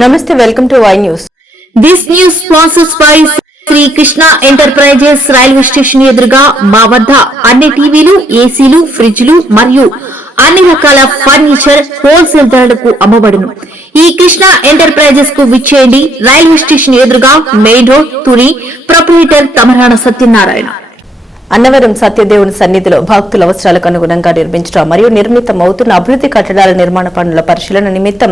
Namaste, welcome to Y News. This news sponsors by Sri Krishna enterprises railway station ఎదురుగా మా వద్ద అన్ని టీవీలు, ఏసీలు, ఫ్రిడ్జ్లు మరియు అన్ని రకాల ఫర్నిచర్ హోల్సేల్ ధరలకు అమ్మబడును. ఈ కృష్ణ ఎంటర్ప్రైజెస్ కు విచ్చేయండి. రైల్వే స్టేషన్ ఎదురుగా main road, Tuni. Proprietor Tamarana Satyanarayana. Annavaram సత్యదేవుని సన్నిధిలో భక్తుల అవసరాలకు అనుగుణంగా నిర్మించడం మరియు నిర్మితమవుతున్న అభివృద్ధి కట్టడాల నిర్మాణ పనుల పరిశీలన నిమిత్తం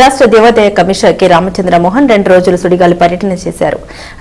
రాష్ట్ర దేవాదాయ కమిషనర్ కె రామచంద్ర మోహన్ 2 రోజులు సుడిగాలి పర్యటన చేశారు.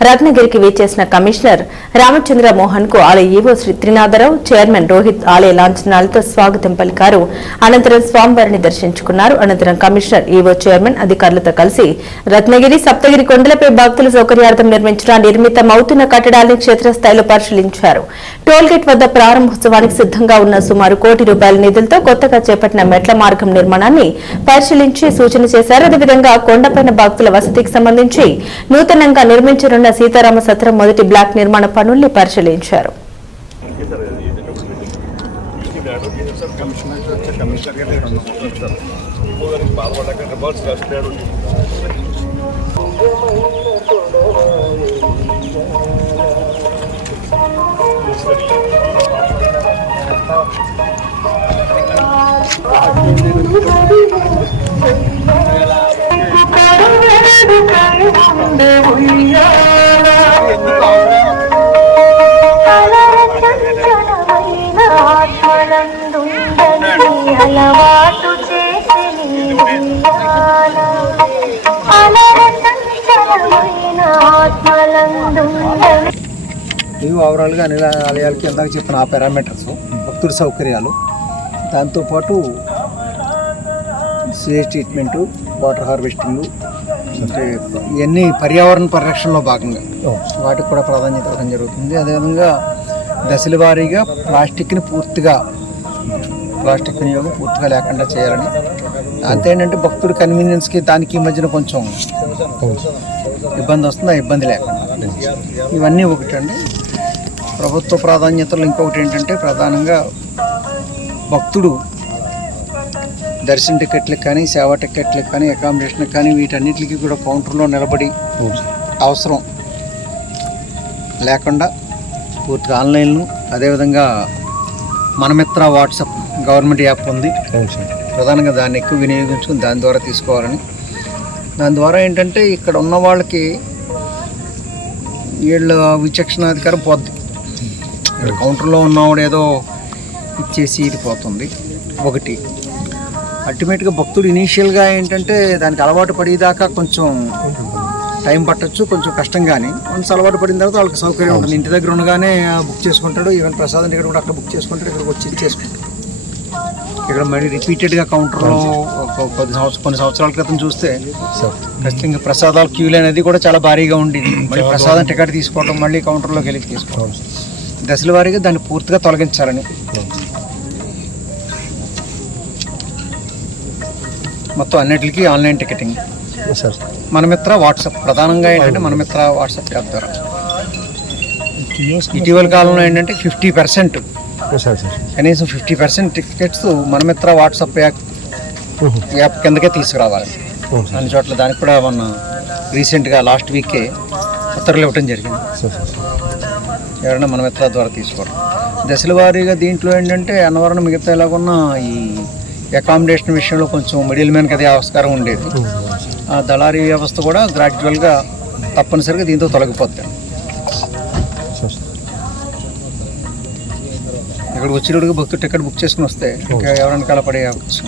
రత్నగిరికి వీచేసిన కమిషనర్ రామచంద్ర మోహన్ కు ఆలయ ఈవో శ్రీ త్రినాథరావు, చైర్మన్ రోహిత్ ఆలయ లాంఛనాలతో స్వాగతం పలికారు. అనంతరం స్వామివారిని దర్శించుకున్నారు. అనంతరం కమిషనర్, ఈవో, చైర్మన్ అధికారులతో కలిసి రత్నగిరి, సప్తగిరి కొండలపై భక్తుల సౌకర్యార్థం నిర్మించిన నిర్మితమవుతున్న కట్టడాలను క్షేత్రస్థాయిలో పరిశీలించారు. టోల్గేట్ వద్ద ప్రారంభోత్సవానికి సిద్ధంగా ఉన్న సుమారు ₹1 కోటి నిధులతో కొత్తగా చేపట్టిన మెట్ల మార్గం నిర్మాణాన్ని పరిశీలించి సూచన చేశారు. అదేవిధంగా కొండపైన భక్తుల వసతికి సంబంధించి నూతనంగా నిర్మించనున్న సీతారామ సత్రం మొదటి బ్లాక్ నిర్మాణ పనుల్ని పరిశీలించారు. ఇవి ఓవరాల్గా అన్ని ఆలయాలకి ఇందాక చెప్పిన ఆ పారామీటర్స్, భక్తుల సౌకర్యాలు, దాంతోపాటు సివేజ్ ట్రీట్మెంటు, వాటర్ హార్వెస్టింగ్, అంటే ఇవన్నీ పర్యావరణ పరిరక్షణలో భాగంగా వాటికి కూడా ప్రాధాన్యత ఇవ్వడం జరుగుతుంది. అదేవిధంగా దశల వారీగా ప్లాస్టిక్ వినియోగం పూర్తిగా లేకుండా చేయాలని. అంతేంటంటే భక్తుడి కన్వీనియన్స్కి దానికి ఈ మధ్యన కొంచెం ఇబ్బంది వస్తుంది. ఆ ఇబ్బంది లేకుండా ఇవన్నీ ఒకటండి. ప్రభుత్వ ప్రాధాన్యతలు ఇంకొకటి ఏంటంటే ప్రధానంగా భక్తుడు దర్శన టికెట్లకు కానీ, సేవా టికెట్లకు కానీ, అకామిడేషన్కి కానీ వీటన్నిటికీ కూడా కౌంటర్లో నిలబడి అవసరం లేకుండా పూర్తిగా ఆన్లైన్లో, అదేవిధంగా మనమిత్ర వాట్సాప్ గవర్నమెంట్ యాప్ ఉంది, ప్రధానంగా దాన్ని ఎక్కువ వినియోగించుకుని దాని ద్వారా తీసుకోవాలని. దాని ద్వారా ఏంటంటే ఇక్కడ ఉన్న వాళ్ళకి వీళ్ళ విచక్షణాధికారం పోద్ది. ఇక్కడ కౌంటర్లో ఉన్నవాడు ఏదో ఇచ్చేసి ఇది పోతుంది. ఒకటి అల్టిమేట్గా భక్తుడు ఇనీషియల్గా ఏంటంటే దానికి అలవాటు పడేదాకా కొంచెం టైం పట్టచ్చు, కొంచెం కష్టం. కానీ వన్స్ అలవాటు పడిన తర్వాత వాళ్ళకి సౌకర్యం ఉంటుంది. ఇంటి దగ్గర ఉండగానే బుక్ చేసుకుంటాడు. ఈవెన్ ప్రసాదం ఇక్కడ కూడా అక్కడ బుక్ చేసుకుంటాడు, ఇక్కడికి వచ్చి ఇచ్చేసుకుంటాడు. ఇక్కడ మళ్ళీ రిపీటెడ్గా కౌంటర్లో కొన్ని సంవత్సరాల క్రితం చూస్తే ఖచ్చితంగా ప్రసాదాల క్యూలు అనేది కూడా చాలా భారీగా ఉండేది. మళ్ళీ ప్రసాదం టికెట్ తీసుకోవడం, మళ్ళీ కౌంటర్లోకి వెళ్ళి తీసుకోవడం. దశల వారీగా దాన్ని పూర్తిగా తొలగించాలని మొత్తం అన్నిటికీ ఆన్లైన్ టికెటింగ్. మనమిత్ర వాట్సాప్, ప్రధానంగా ఏంటంటే మనమిత్ర వాట్సాప్ యాప్ ద్వారా ఇటీవల కాలంలో ఏంటంటే 50% కనీసం 50% టికెట్స్ మనమిత్ర వాట్సాప్ యాప్ కిందకే తీసుకురావాలి అన్ని చోట్ల. దానికి కూడా మన రీసెంట్గా లాస్ట్ వీకే ఉత్తర్వులు ఇవ్వడం జరిగింది. ఎవరైనా మనమిత్ర ద్వారా తీసుకోవడం. దశల వారీగా దీంట్లో ఏంటంటే అన్నవరం మిగతా ఎలాగున్నా ఈ అకామిడేషన్ విషయంలో కొంచెం మిడిల్ మ్యాన్కి అదే ఆస్కారం ఉండేది. ఆ దళారీ వ్యవస్థ కూడా గ్రాడ్యువల్గా తప్పనిసరిగా దీంతో తొలగిపోతుంది. ఇక్కడ వచ్చినట్టుగా భక్తులు టికెట్ బుక్ చేసుకుని వస్తే ఎవరైనా కలపడే అవకాశం.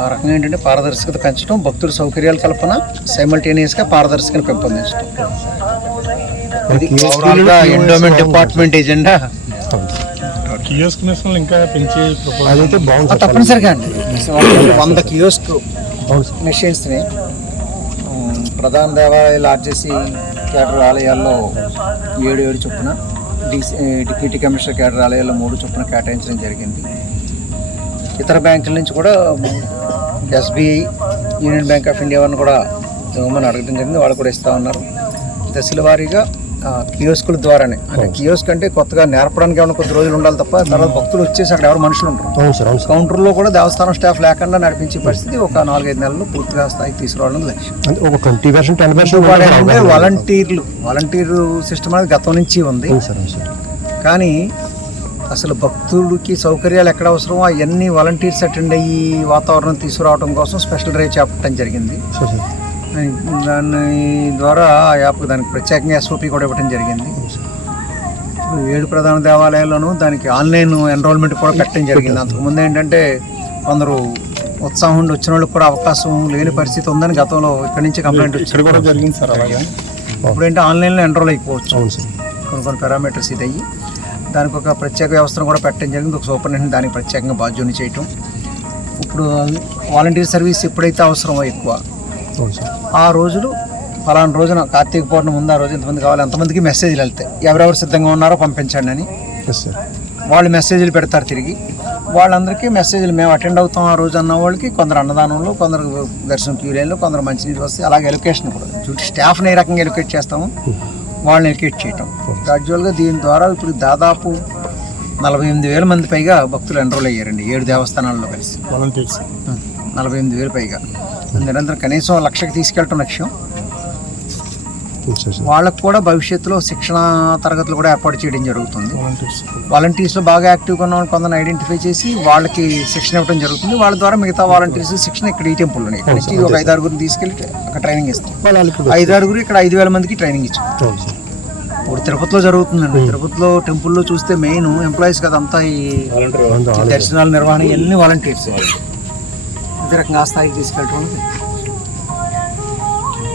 ఆ రకంగా ఏంటంటే పారదర్శకత పెంచడం, భక్తుల సౌకర్యాల కల్పన, సైమల్టేనియస్గా పారదర్శకతను పెంపొందించడం. ఇది ఓవరాల్గా ఎండోమెంట్ డిపార్ట్మెంట్ ఎజెండా. తప్పనిసరిగా అండి 100 కియోస్క్ మెషిన్స్ని ప్రధాన దేవాలయాలు, ఆర్జేసీ క్యాడర్ ఆలయాల్లో 7 చొప్పున, డిప్యూటీ కమిషనర్ క్యాడర్ ఆలయాల్లో 3 చొప్పున కేటాయించడం జరిగింది. ఇతర బ్యాంకుల నుంచి కూడా SBI, union bank of India వారిని కూడా ఇవ్వమని అడగడం జరిగింది. వాళ్ళు కూడా ఇస్తూ ఉన్నారు. దశల వారీగా కియోస్కుల ద్వారానే. అంటే కియోస్క్ అంటే కొత్తగా నేర్పడానికి ఏమైనా కొద్ది రోజులు ఉండాలి తప్ప తర్వాత భక్తులు వచ్చేసి అక్కడ ఎవరు మనుషులు ఉంటారు. కౌంటర్లో కూడా దేవస్థానం స్టాఫ్ లేకుండా నడిపించే పరిస్థితి ఒక 4-5 నెలలు పూర్తిగా స్థాయికి తీసుకురావడం లక్ష్యం. వాలంటీర్ సిస్టమ్ అనేది గతం నుంచి ఉంది. కానీ అసలు భక్తుడికి సౌకర్యాలు ఎక్కడ అవసరమో అవన్నీ వాలంటీర్స్ అటెండ్ అయ్యి వాతావరణం తీసుకురావడం కోసం స్పెషల్ డ్రైవ్ చేపట్టడం జరిగింది. దాని ద్వారా ఆ యాప్ దానికి ప్రత్యేకంగా ఎస్ఓపి కూడా ఇవ్వడం జరిగింది. 7 ప్రధాన దేవాలయాల్లోనూ దానికి ఆన్లైన్ ఎన్రోల్మెంట్ కూడా పెట్టడం జరిగింది. అంతకుముందు ఏంటంటే కొందరు ఉత్సాహం ఉండి వచ్చిన వాళ్ళకి కూడా అవకాశం లేని పరిస్థితి ఉందని గతంలో ఇక్కడి నుంచి కంప్లైంట్ జరిగింది సార్. అలాగే ఇప్పుడు ఏంటంటే ఆన్లైన్లో ఎన్రోల్ అయిపోవచ్చు. కొన్ని పారామీటర్స్ ఇది అయ్యి దానికి ఒక ప్రత్యేక వ్యవస్థను కూడా పెట్టడం జరిగింది. ఒక సూపరింటెండెంట్ దానికి ప్రత్యేకంగా బాధ్యతని చేయటం. ఇప్పుడు వాలంటీర్ సర్వీస్ ఎప్పుడైతే అవసరమో ఎక్కువ ఆ రోజులు ఫలానా రోజున కార్తీక పౌర్ణమి ముందు ఆ రోజు ఎంతమంది కావాలి ఎంతమందికి మెసేజ్లు వెళ్తాయి, ఎవరెవరు సిద్ధంగా ఉన్నారో పంపించండి అని వాళ్ళు మెసేజ్లు పెడతారు. తిరిగి వాళ్ళందరికీ మెసేజ్లు మేము అటెండ్ అవుతాం ఆ రోజు అన్న వాళ్ళకి కొందరు అన్నదానంలో, కొందరు దర్శనం క్యూ లైన్లో, కొందరు మంచినీళ్ళు వస్తాయి. అలాగే ఎలొకేషన్ కూడా స్టాఫ్ని ఏ రకంగా ఎలొకేట్ చేస్తామో వాళ్ళని ఎలొకేట్ చేయటం. గ్రాడ్యువల్గా దీని ద్వారా ఇప్పుడు దాదాపు 48,000 మంది పైగా భక్తులు ఎన్రోల్ అయ్యారండి 7 దేవస్థానాల్లో కలిసి. 48,000 పైగా నిరంతరం కనీసం 1,00,000కి తీసుకెళ్ళటం లక్ష్యం. వాళ్ళకు కూడా భవిష్యత్తులో శిక్షణ తరగతులు కూడా ఏర్పాటు చేయడం జరుగుతుంది. వాలంటీర్స్లో బాగా యాక్టివ్గా ఉన్న వాళ్ళు కొందరు ఐడెంటిఫై చేసి వాళ్ళకి శిక్షణ ఇవ్వడం జరుగుతుంది. వాళ్ళ ద్వారా మిగతా వాలంటీర్స్ శిక్షణ ఇక్కడ ఈ టెంపుల్లోనే ఇక్కడ నుంచి ఒక 5-6 తీసుకెళ్ళి అక్కడ ట్రైనింగ్ ఇస్తాం. 5-6 ఇక్కడ 5,000 మందికి ట్రైనింగ్ ఇచ్చాం. ఇప్పుడు తిరుపతిలో జరుగుతుందండి. తిరుపతిలో టెంపుల్లో చూస్తే మెయిన్ ఎంప్లాయీస్ కదంతా ఈ దర్శనాల నిర్వహణ ఇవన్నీ వాలంటీర్స్. ఇదే రకంగా ఆ స్థాయికి తీసుకెళ్ళటం